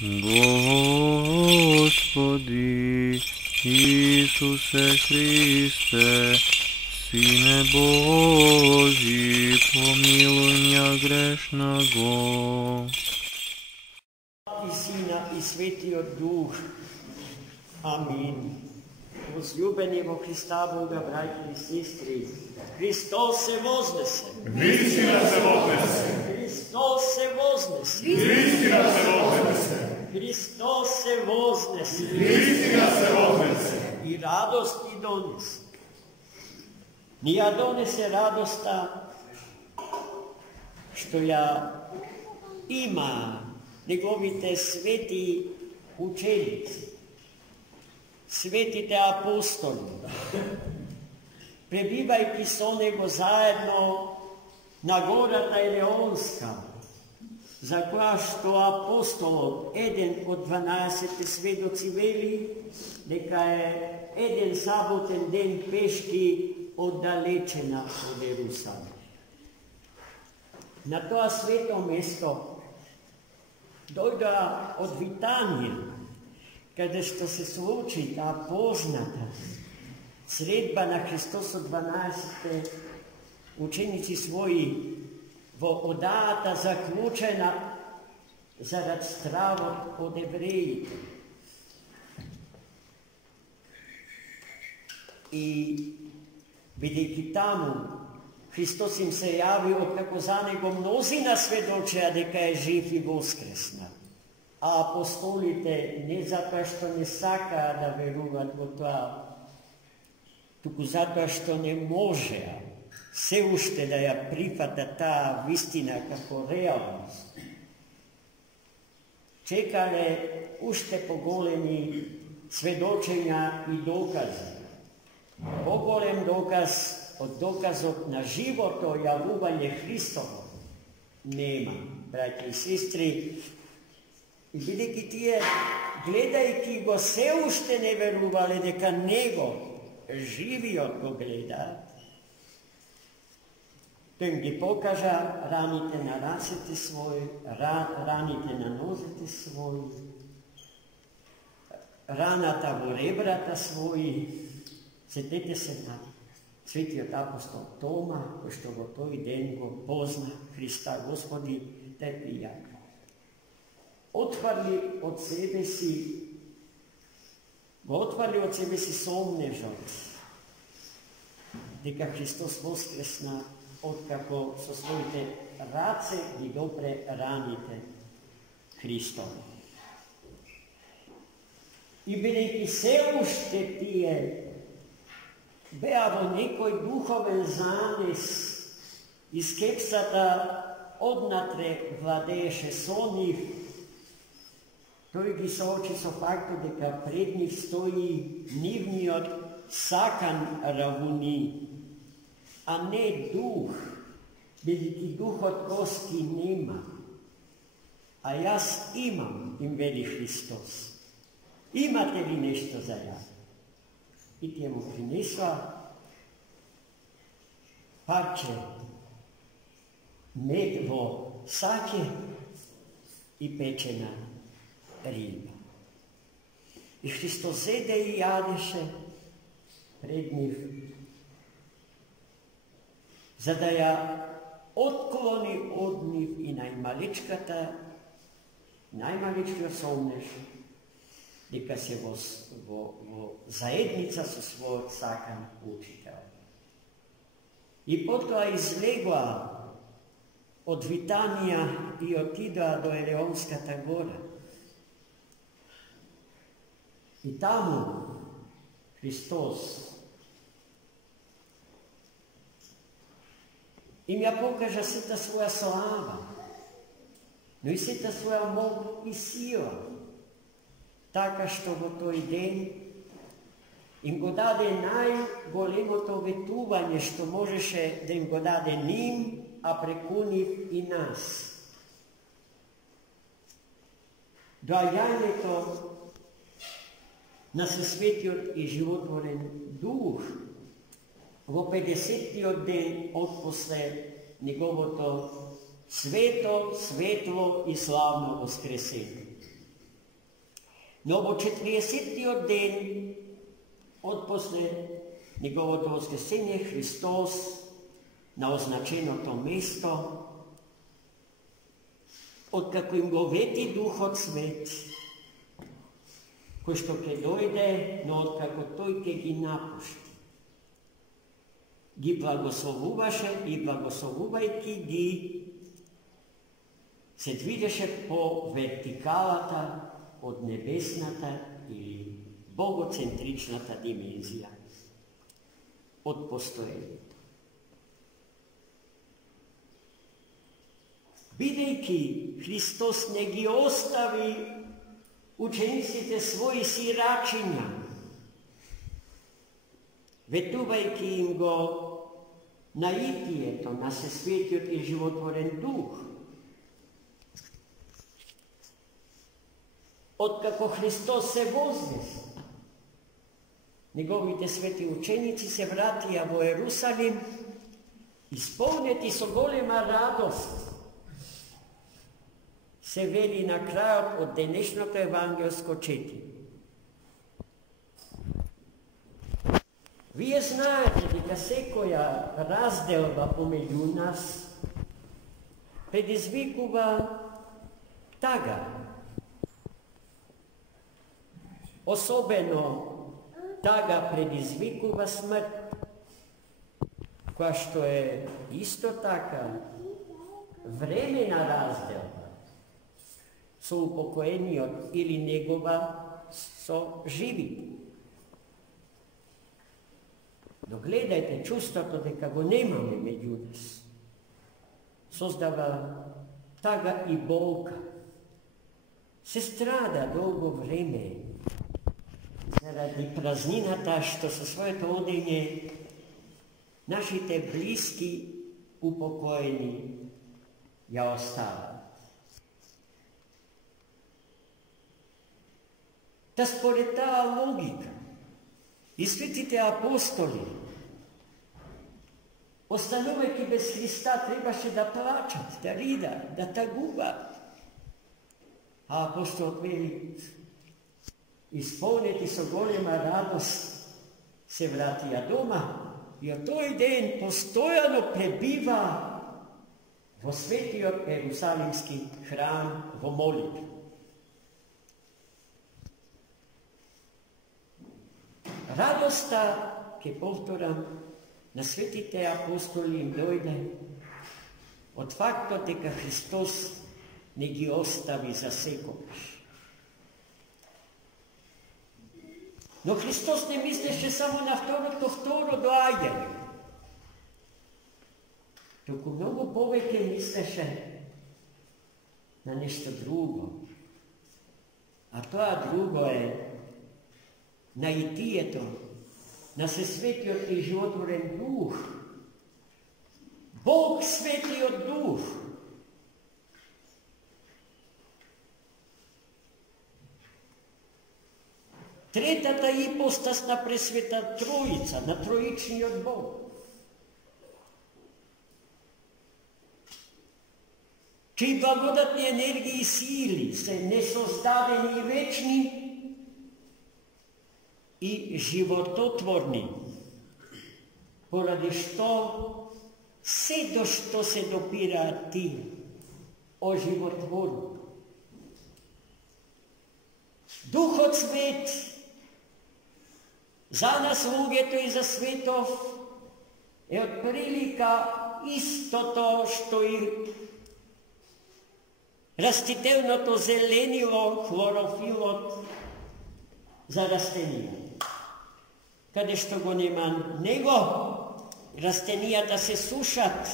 Господи Исусе Христе, Сине Божий, помилуй меня грешного. I Sina i Svetio Duh. Amin. Возлюбени во Христа Бога, братья и сестры, Христос се вознесе. Истина се вознесе. Христос се вознесе. Истина се вознесе. Христос се вознесе. Истина се вознесе. И радост ни донесе. Ни ја донесе радоста што ја има неговите свети ученици, светите апостоли, пребивајќи со него заедно на гората Елеонска, за која што апостолот, еден од 12 сведоци вели, дека е еден саботен ден пешки оддалечена од Ерусалим. На тоа свето место дојда од Витанија, каде што се случи таа позната средба на Христос од 12 ученици своји во одаата заклучена зарад стравот од евреите. И бидејќи таму Христос им се јави откако за него мнозина сведочеа дека е жив и воскреснат. А апостолите не затоа што не сакаа да веруваат во тоа, туку затоа што не можеа се уште да ја прифатат таа вистина како реалност. Чекале уште поголеми сведочења и докази. Поголем доказ од доказот на живото јавување Христово нема, браќи и сестри. И бидејќи тие, гледајќи го, се уште не верувале дека него живиот го гледаат, тој ги покажа раните на рацете своји, раните на нозете своји, раната во ребрата своји. Сетете се на светиот апостол Тома, кој што во тој ден го позна Христа, Господи, те пријака. Отварли од себе си сомнежот дека Христос воскресна откако со своите раце ги допре раните Христови. И бидејќи се уште тие беа во некој духовен занес и скепсата однатре владееше со нив, тој ги соочи со фактот дека пред нив стои нивниот сакан равуни, а не дух, бидејќи духот коски нема. А јас имам, им вели Христос. Имате ли нешто за јас? И тие му принесла парче мед во саке и печена риба. И Христос зеде и јадеше пред нив, за да ја отклони од нив и најмаличкиот сомнеж дека се во заедница со својот сакан учител. И потоа излегоа од Витанија и отидоа до Елеонската гора. И таму Христос им ја покажа сета своја слава, но и сета своја мок и сила, така што во тој ден им го даде најголемото ветување што можеше да им го даде ним, а преку нив и нас. Доаѓањето на Сесветиот и животворен Дух во 50-тиот ден од после неговото свето, светло и славно воскресение. Но во 40-тиот ден отпосле неговото воскресение Христос на означеното место, откако им го вети Духот Свет, кој што ќе дојде, но откако тој ќе ги напушти, ги благословуваше и благословувајќи ги се движеше по вертикалата од небесната или богоцентричната димензија од постоењето. Бидејќи Христос не ги остави учениците своји сирачиња, ветувајќи им го наитието на Сесветиот и животворен Дух, откако Христос се вознесе, неговите свети ученици се вратија во Ерусалим, исполнети со голема радост. Се вели на крајот од денешното евангелско четење. Вие знаете дека секоја разделба помеѓу нас предизвикува тага. Особено тага предизвикува смрт, која што е исто така времена разделба со упокоениот или негова со живи. Но гледајте, чувството дека го немаме меѓу нас создава тага и болка. Се страда долго време заради празнината што со своето одење нашите блиски упокоени ја остават. Та според таа логика и светите апостоли, останувајќи без Христа, требаше да плачат, да ридат, да тагуваат. А апостолот вели, исполнети со голема радост, се вратија дома и од тој ден постојано пребива во светиот Ерусалимски храм во молитва. Радоста, ке повторам, на светите апостоли им дојде од фактот дека Христос не ги остави за секогаш. Но Христос не мислеше само на второ доаѓање, туку многу повеќе мислеше на нешто друго. А тоа друго е наитието на Сесветиот и животворен Дух. Бог Светиот Дух. Третата ипостас на Пресвета Троица, на Троичниот Бог, чии благодатни енергии и сили се несоздадени и вечни и живототворни, поради што се до што се допираат ти, о животворно. Духот Свет за нас луѓето и за светов е од прилика истото што и растителното зеленило, хлорофилот за растенијата. Каде што го нема него, растенијата се сушат,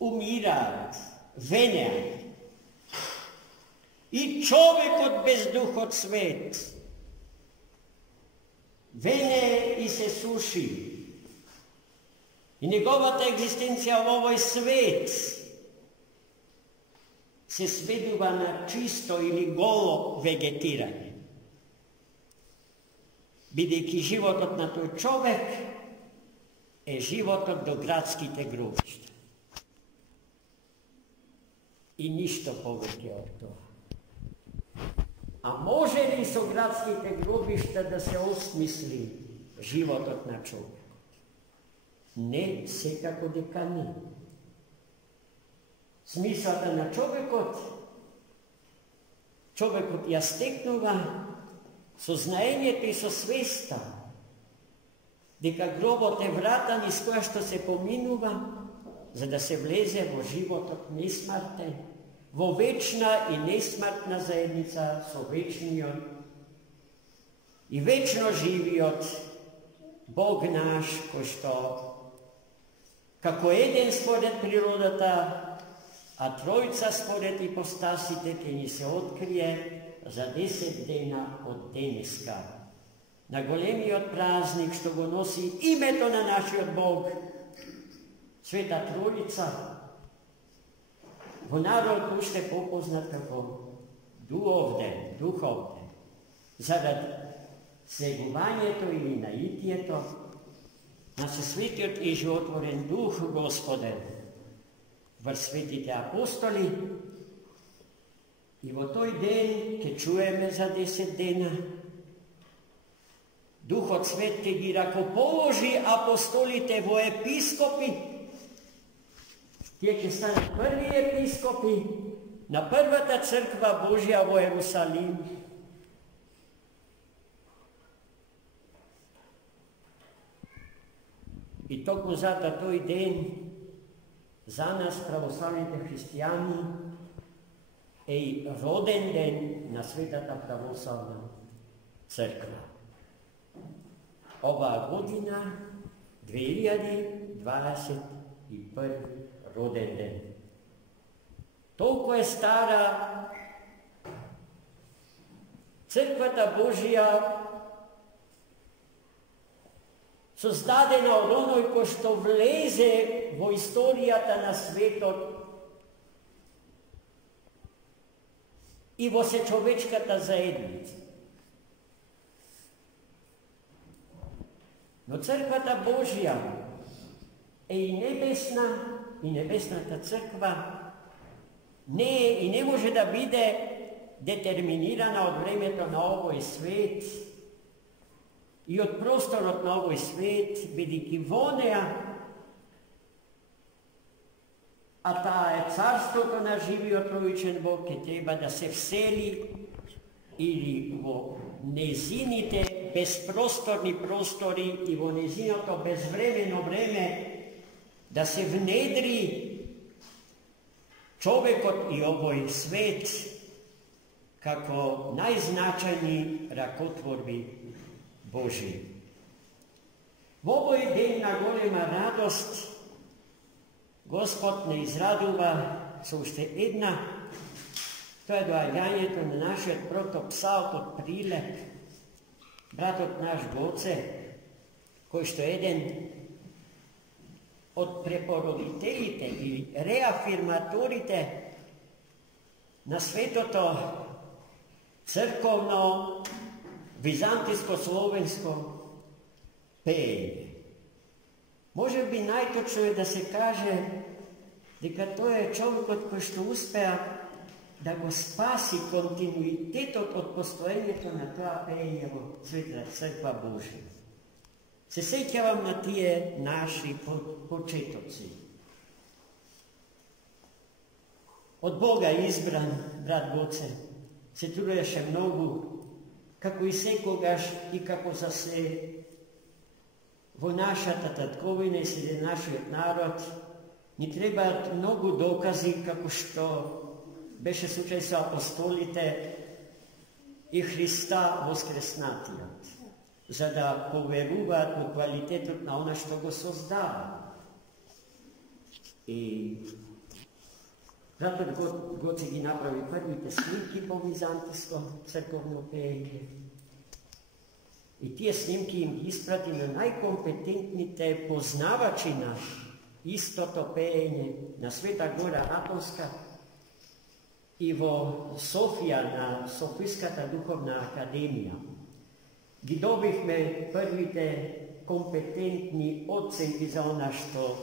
умираат, венеат. И човекот без Духот Свет вене и се суши. И неговата екзистенција во овој свет се сведува на чисто или голо вегетирање. Бидејќи животот на тој човек е животот до градските гробишта. И ништо повеќе од тоа. A može li su gradskite grobišta da se osmisli životot na čovjeku? Ne, sekako deka ne. Smislata na čovjekot jasteknova soznajenje te so svesta, deka grobote vratan iz koja što se pominuva, za da se vleze vo životot nesmrte, vo večna i nesmrtna zajednica so večnijom i večno živijot Bog naš, ko što kako jeden spored prirodata, a trojica spored ipostasite, te nji se otkrije za 10 dena od deneska. Na golemi od praznik, što go nosi ime to na naši od Bog, Sveta Trojica, vo narod pušte popoznat kako duhovne, zarad svegovanje to ili naitije to, nas se svetio i životvoren duh Gospoden, var svetite apostoli, i vo toj den, ke čujeme za 10 dena, Duh od svetke gi rako položi apostolite vo episkopi, tije će stane prvi episkopi, na prvata crkva Božja vo Jerusalim. I toku zata toj den za nas pravoslavните hrišćani i roden den na Svetata pravoslavna crkva. Ova godina 2021. roden den. Toliko je stara crkvata Božja, sozdadena od onoj ko što vleze vo istorijata na svetot i vo se čovečkata zajednica. No crkvata Božja i nebesnata crkva ne i ne može da bide determinirana od vremeta na ovoj svet i od prostorot na ovoj svet, vidiki vonea, a ta je carstvo, ko nas živio trojičen Bog, ke treba da se vseli ili vo nezinite bezprostorni prostori i vo nezinoto bezvremeno vreme da se vnedri čovekot i ovoj svet kako najznačajniji rakotvorbi Božji. V ovoj den na golema radost Gospod ne izraduva so ušte jedna, to je dojavljanje to na naše proto psalm od prilep, bratot naš Goce, koji što jeden od preporoditelite ili reafirmatorite na svetoto crkovno vizantijsko-slovensko pejenje. Može bi najtočno da se kaže da to je čovjek koji što uspea da go spasi kontinuitetot od postojenjeta na ta pejenjevo Sveta crkva Božja. Se sećavam na tije naši početoci. Od Boga izbran, brat Goce, se trudeše mnogo, kako i sekogaš i kako za se vo našata tatkovine i se naši narod, ni treba mnogo dokazi kako što beše slučaj sa apostolite i Hrista voskresnatijat, za da poveruvat u kvalitetot na ona što go sozdava. I zato Goce gi napravi prvite snimki po vizantijsko crkovno pejenje. I tije snimki im isprati na najkompetentnite poznavačina isto to pejenje na Sveta Gora Atonska i vo Sofija na Sofijskata duhovna akademija, gdje dobihme prvite kompetentni ocenki za ona što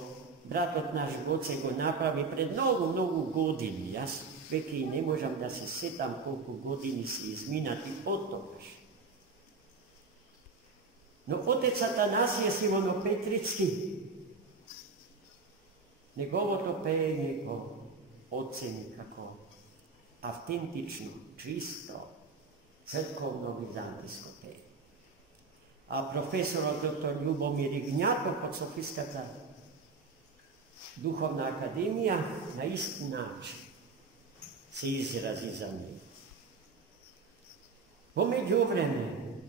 brat od náš Goce go napravi pred mnogo godini. Jaz veki ne možem da se setam koliko godini si izminati potopaš. No otec Atanasije Sivono Petricki, njegovo to pejenje go oceni kako autentično, čisto, crkovno vizantijsko pejenje. A profesor dr. Ljubomir Ignjatov pod Sofijska duhovna akademija na isti način se izrazi za njih. Po međuvremenu,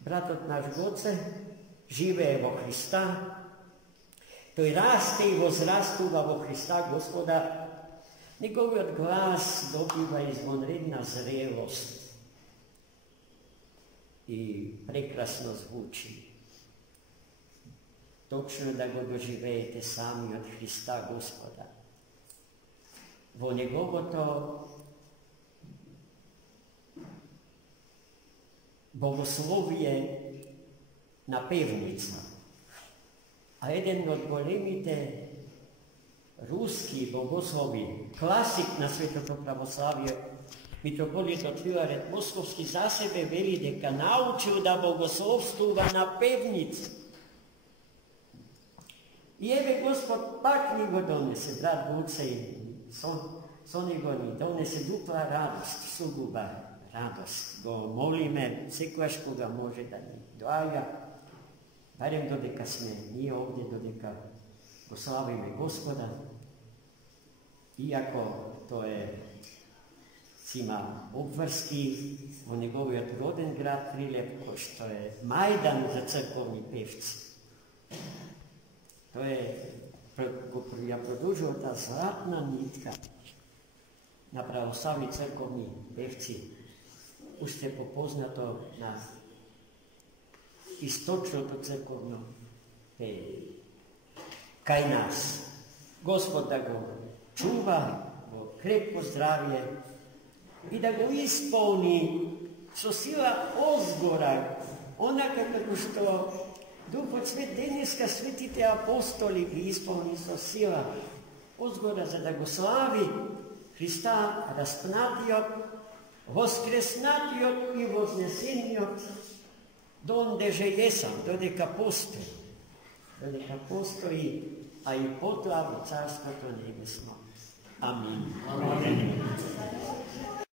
brat od naš Goce žive vo Hrista, to i raste i возрастува vo Hrista Gospoda, njegov glas dobiva izvanredna zrelost i prekrasno zvuči. Točno da go doživejete sami od Hrista Gospoda. Vo njegovo to bogoslovje napevnica. A jeden od golemite ruski bogoslovi, klasik na svetoto pravoslavje, mitropolit od Filaret Moskovski za sebe veli deka naučil da bogoslovstuva na pevnici. I ebe Gospod pak njego donese, brat Goce i son njego ni donese dupla radost, suguba radost. Go molime, sekojaš koga može da ni dvaja, barem dodeka sme nije ovdje, dodeka go slavime Gospoda. Iako to je cima obvarski, u njegovi odroden grad Prilep, ko što je Majdan za crkovni pevci. To je, ja produžio ta zlatna nitka na pravoslavni crkovni pevci. Ušte popoznato na istočno to crkovno pejenje. Kaj nas, Gospod da go čuva, go krepko zdravje i da go ispolni so sila ozgora, onaka kako što Duh od Deniska svetite apostoli gi ispolni so sila ozgora za da go slavi Hrista raspnatio, voskresnatio i voznesenio dondeže jesam, dodeka postoji, a i potlavo carstvo to nebesno. Amin. Amin.